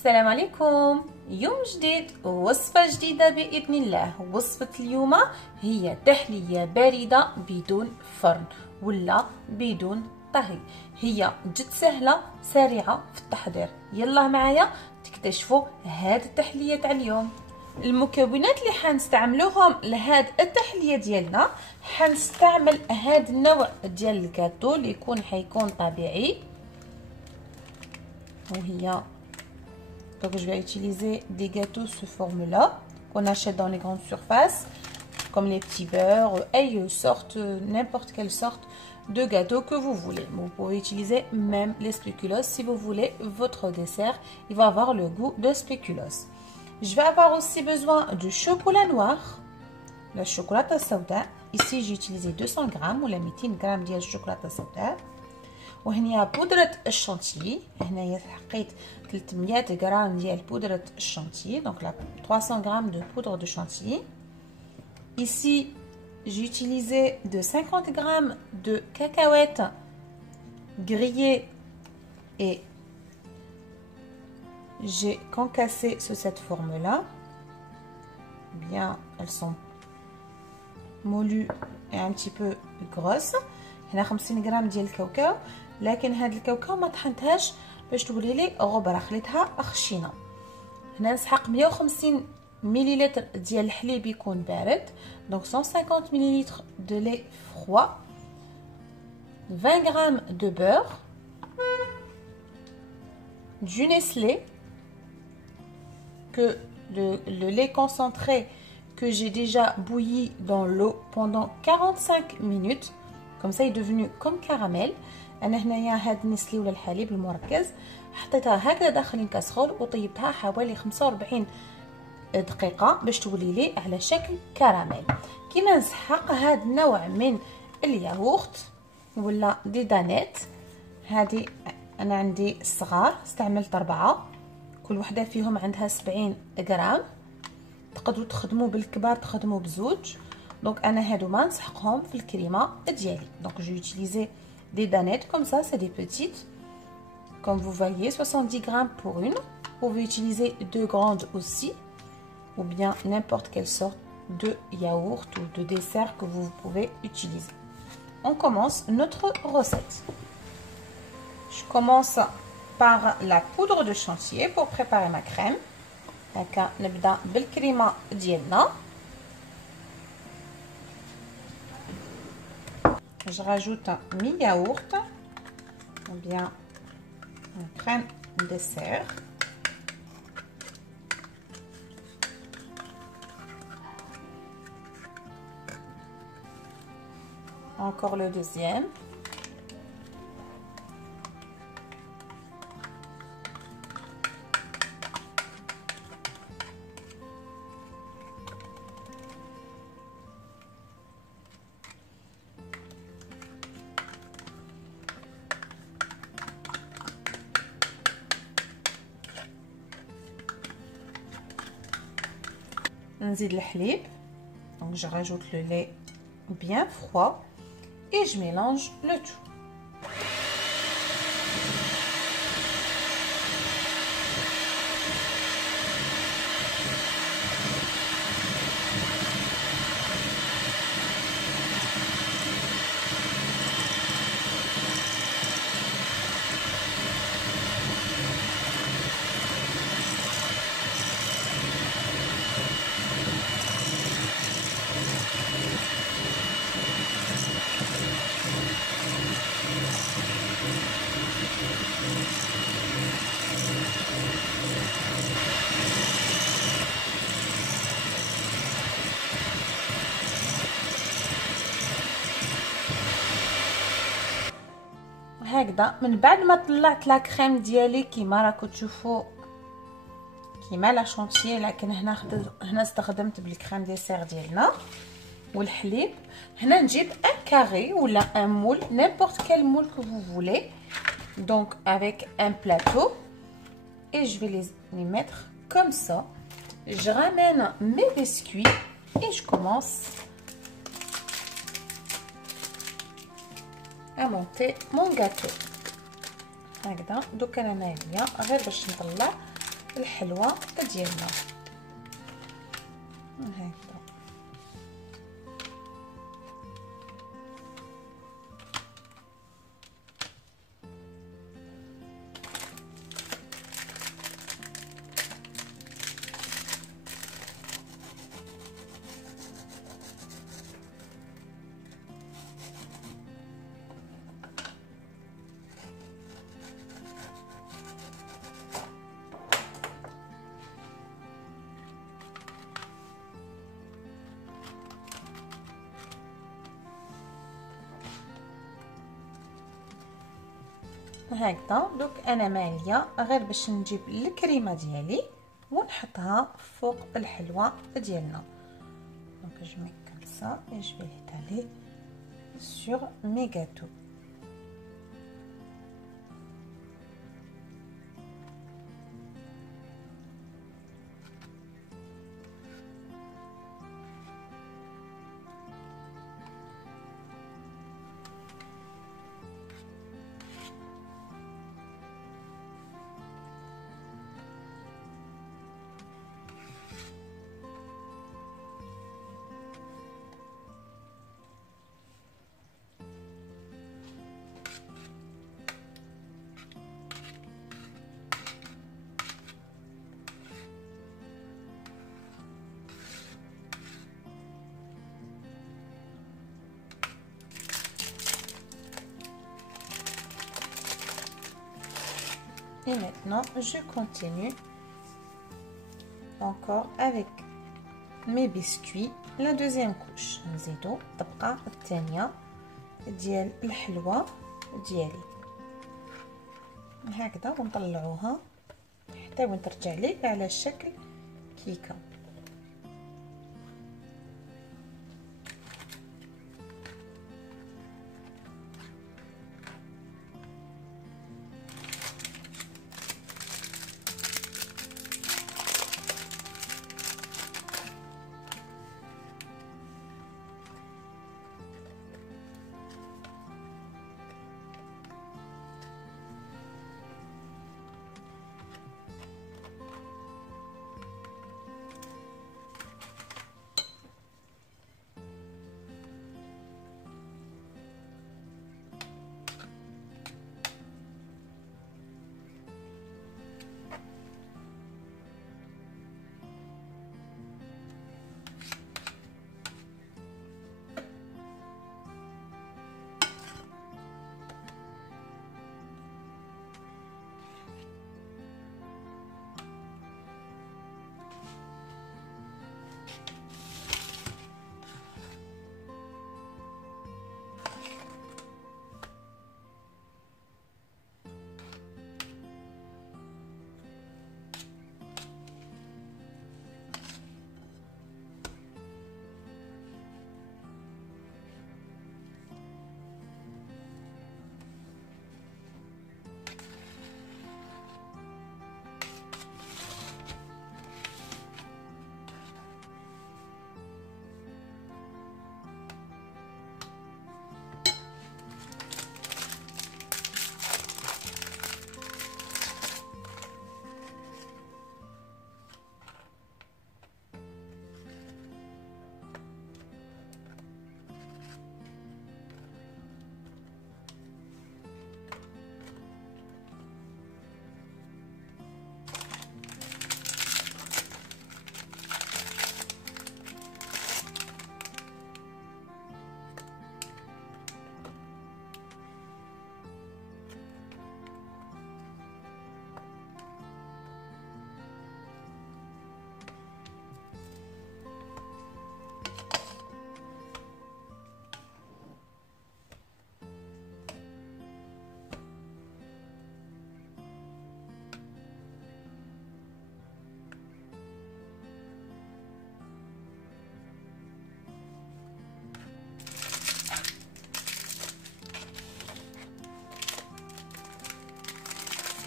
السلام عليكم. يوم جديد ووصفة جديدة بإذن الله. وصفة اليوم هي تحلية باردة بدون فرن ولا بدون طهي. هي جد سهلة سريعة في التحضير. يلا معايا تكتشفوا هاد التحلية تاع اليوم. المكونات اللي حنستعملوهم لهاد التحلية ديالنا، حنستعمل هاد النوع ديال الكاتو اللي حيكون طبيعي، وهي donc je vais utiliser des gâteaux sous forme-là qu'on achète dans les grandes surfaces comme les petits beurres, n'importe quelle sorte de gâteau que vous voulez. Vous pouvez utiliser même les spéculoos si vous voulez. Votre dessert il va avoir le goût de spéculoos. Je vais avoir aussi besoin du chocolat noir, la chocolat sauda. Ici j'ai utilisé 200 grammes ou la 200 grammes de chocolat sauda. وهنا بودرة الشانتيي، هنايا حقيت 300 غرام ديال بودرة الشانتيي، donc là 300 grammes de poudre de chantilly. Ici j'ai utilisé de 50 grammes de cacahuètes grillées et j'ai concassé sous cette forme là. Bien, elles sont moulues et un petit peu grosses. هنا 50 غرام ديال الكاوكاو، لكن هاد الكاوكاو ما طحنتهاش باش تولي لي غبره، خليتها خشينه. هنا نسحق 150 مليلتر ديال الحليب يكون بارد، دونك 150 مليلتر دو لي فروا، 20 غرام دو بور، du Nestlé, que le lait concentré que j'ai déjà bouilli dans l'eau pendant 45 minutes. Comme ça il est devenu comme caramel. انا هنايا هاد النسلي ولا الحليب المركز حطيتها هكذا داخل الكاسرول وطيبتها حوالي 45 دقيقه باش تولي لي على شكل كراميل. كيما نسحق هاد النوع من الياغورت ولا دي دانيت، هذه انا عندي الصغار استعملت 4، كل وحده فيهم عندها 70 غرام. تقدروا تخدموا بالكبار تخدموا بزوج. Donc انا هادوما نسحقهم في الكريمه ديالي. Donc j'ai utilisé des danettes comme ça, c'est des petites, comme vous voyez, 70 grammes pour une. Vous pouvez utiliser 2 grandes aussi, ou bien n'importe quelle sorte de yaourt ou de dessert que vous pouvez utiliser. On commence notre recette. Je commence par la poudre de chantilly pour préparer ma crème. هكا نبدا بالكريمه ديالنا. Je rajoute mi yaourt ou bien une crème dessert. Encore le deuxième. نزيد الحليب. Donc je rajoute le lait bien froid et je mélange le tout. هكذا من بعد ما طلعت لا كريم ديالي كيما راكم تشوفوا كيما لا شونتيي، لكن هنا استخدمت بالكريم ديسير ديالنا والحليب. هنا نجيب ان كاري ولا ان مول، n'importe quel moule que vous voulez, donc avec un plateau, et je vais les mettre comme ça. Je ramène mes biscuits et je commence à monter mon gâteau. هكذا دوك انا ناويه غير باش نطلع الحلوى ديالنا هكذا. هكذا. دوك انا ماليه غير باش نجيب الكريمه ديالي ونحطها فوق الحلوى ديالنا. دونك جو مي كوم سا et je vais l'étaler sur mes gâteaux. Et maintenant je continue encore avec mes biscuits. La deuxième couche نزيدو الطبقه الثانيه ديال الحلوى ديالي هكذا ونطلعوها حتى وين ترجع لي على شكل كيكه.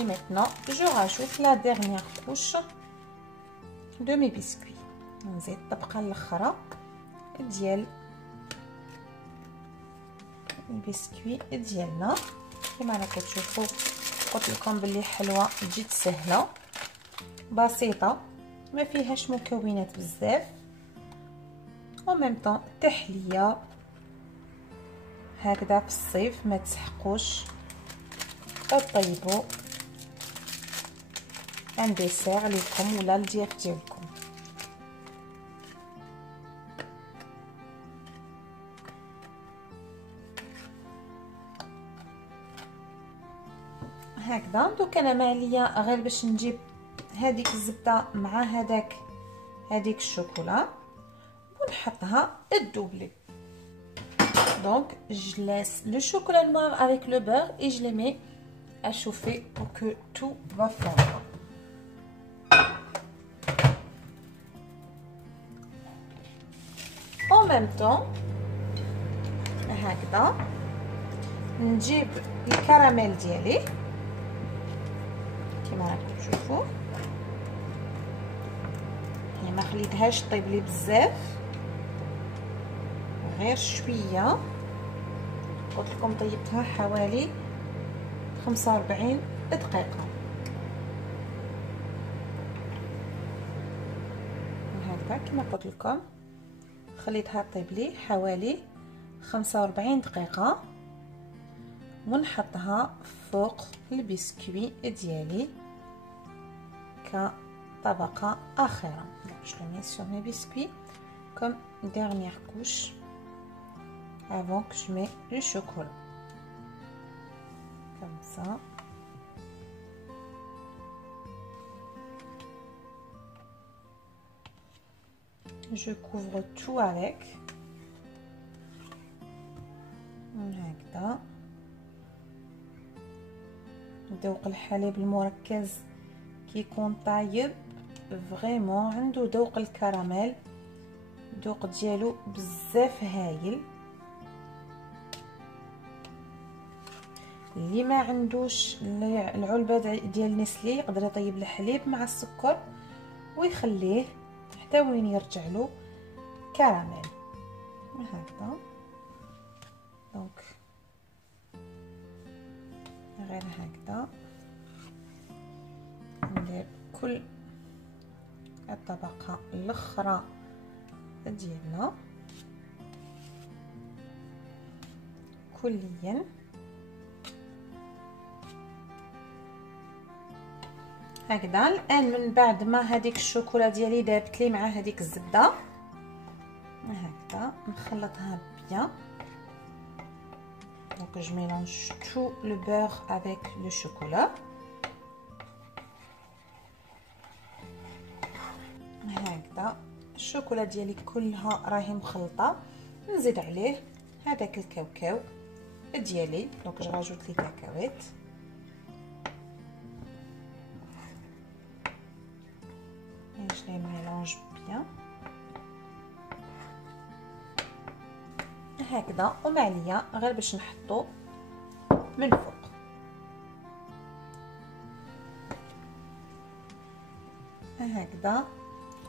Et maintenant, je rajoute la dernière couche de mes biscuits. نزيد الطبقة الأخرى ديال البسكوي ديالنا. كما راكم تشوفوا قلت لكم بلي حلوة جد سهلة بسيطه ما فيهاش مكونات بزاف، وميم طون تحليه هكذا في الصيف ما تسحقوش، طيبوا ان ديسير ليكم ولا الضياف ديالكم. هكذا دوك انا ما عليا غير باش نجيب هذيك الزبده مع هذيك الشوكولا ونحطها الدوبلي. Donc je laisse le chocolat noir avec le beurre et je les mets à chauffer pour que tout va fondre. En même temps هكذا نجيب الكراميل ديالي كما راكم تشوفوا، يعني ما خليتهاش طيب لي بزاف، غير شويه. قلت لكم طيبتها حوالي 45 دقيقه. هكذا كما قلت لكم خليتها طيب لي حوالي 45 دقيقه، ونحطها فوق البسكوي ديالي كطبقه اخيره. Je le mets sur mes biscuits comme dernière couche avant que je mets le chocolat, comme ça. Je couvre tout avec هكذا. ذوق الحليب المركز كيكون طايب فريمون، عنده ذوق الكراميل، الذوق ديالو بزاف هايل. اللي ما عندوش العلبه ديال نسلي يقدر يطيب الحليب مع السكر ويخليه حتى وين يرجع له كراميل هكذا. دونك غير هكذا ندير كل الطبقه الاخرى ديالنا كليا. هكذا الان من بعد ما هذيك الشوكولا ديالي دابت لي مع هذيك الزبده هكذا نخلطها بيان. Donc je mélange tout le beurre avec le chocolat. هكذا الشوكولا ديالي كلها راهي مخلطه. نزيد عليه هذاك الكاوكاو ديالي، دونك جو راجوت لي كاكاوات. Je les mélange bien هكذا، وما عليا غير باش نحطو من فوق هكذا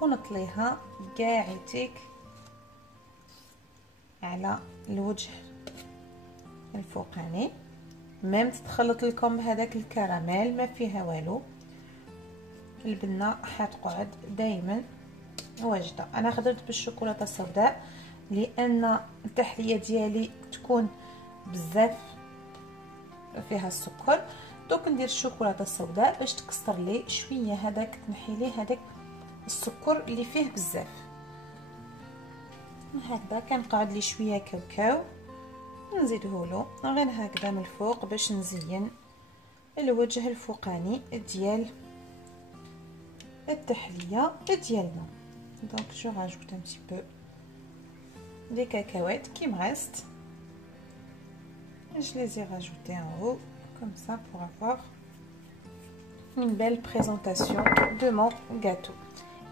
ونطليها قاعدتك على الوجه الفوقاني. ميم تتخلط لكم بهذاك الكراميل ما فيها والو، البنه حتقعد دائما واجده. انا خدرت بالشوكولاته السوداء لان التحليه ديالي تكون بزاف فيها السكر، دوك ندير الشوكولاته السوداء باش تكسر لي شويه هذاك، تنحي لي هذاك السكر اللي فيه بزاف. هكذا كنقعد لي شويه كاوكاو نزيده له غير هكذا من الفوق باش نزين الوجه الفوقاني ديال التحليه ديالنا. دونك جو راجوت ان بتي بو دي cacahuètes qui me restent. Je les ai rajoutées en haut comme ça pour avoir une belle présentation de mon gâteau.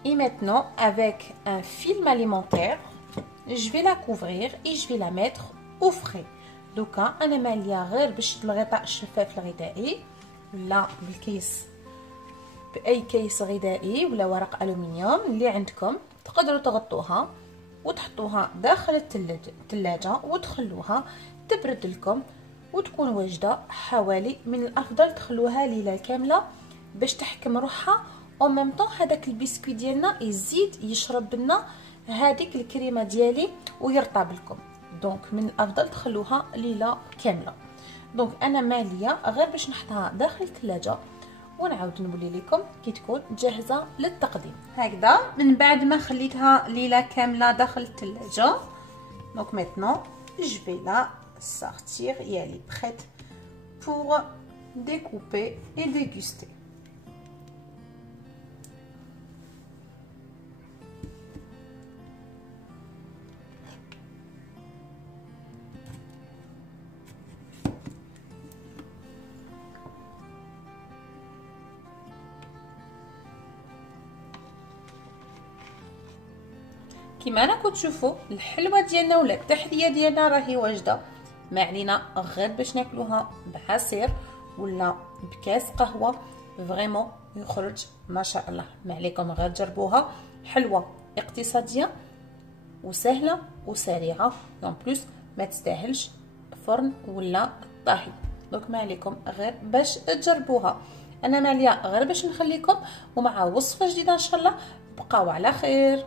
Et maintenant avec un film alimentaire, je vais la couvrir et je vais la mettre au frais. دوكا انا ماليه غير باش الغطاء الشفاف الغذائي ولا بالكيس، باي كيس غذائي ولا ورق الومنيوم اللي عندكم تقدروا تغطوها وتحطوها داخل الثلاجه وتخلوها تبرد لكم وتكون واجده. حوالي من الافضل تخلوها ليله كامله باش تحكم روحها او ميم طون هذاك البسكوي ديالنا يزيد يشرب لنا هذيك الكريمه ديالي ويرطب لكم. دونك من الافضل تخلوها ليله كامله. دونك انا ماليه غير باش نحطها داخل الثلاجه ونعاود نولي لكم كي تكون جاهزه للتقديم. هكذا من بعد ما خليتها ليله كامله داخل الثلاجه. دونك maintenant je vais la sortir et elle est prête pour découper et déguster. كما راكم تشوفوا الحلوه ديالنا ولا التحليه ديالنا راهي واجده. ما علينا غير باش ناكلوها بعصير ولا بكاس قهوه فريمون يخرج ما شاء الله. ما عليكم غير تجربوها، حلوه اقتصاديه وسهله وسريعه اون بليس ما تستاهلش فرن ولا طاهي. دونك ما عليكم غير باش تجربوها. انا ماليه غير باش نخليكم ومع وصفه جديده ان شاء الله. بقاو على خير.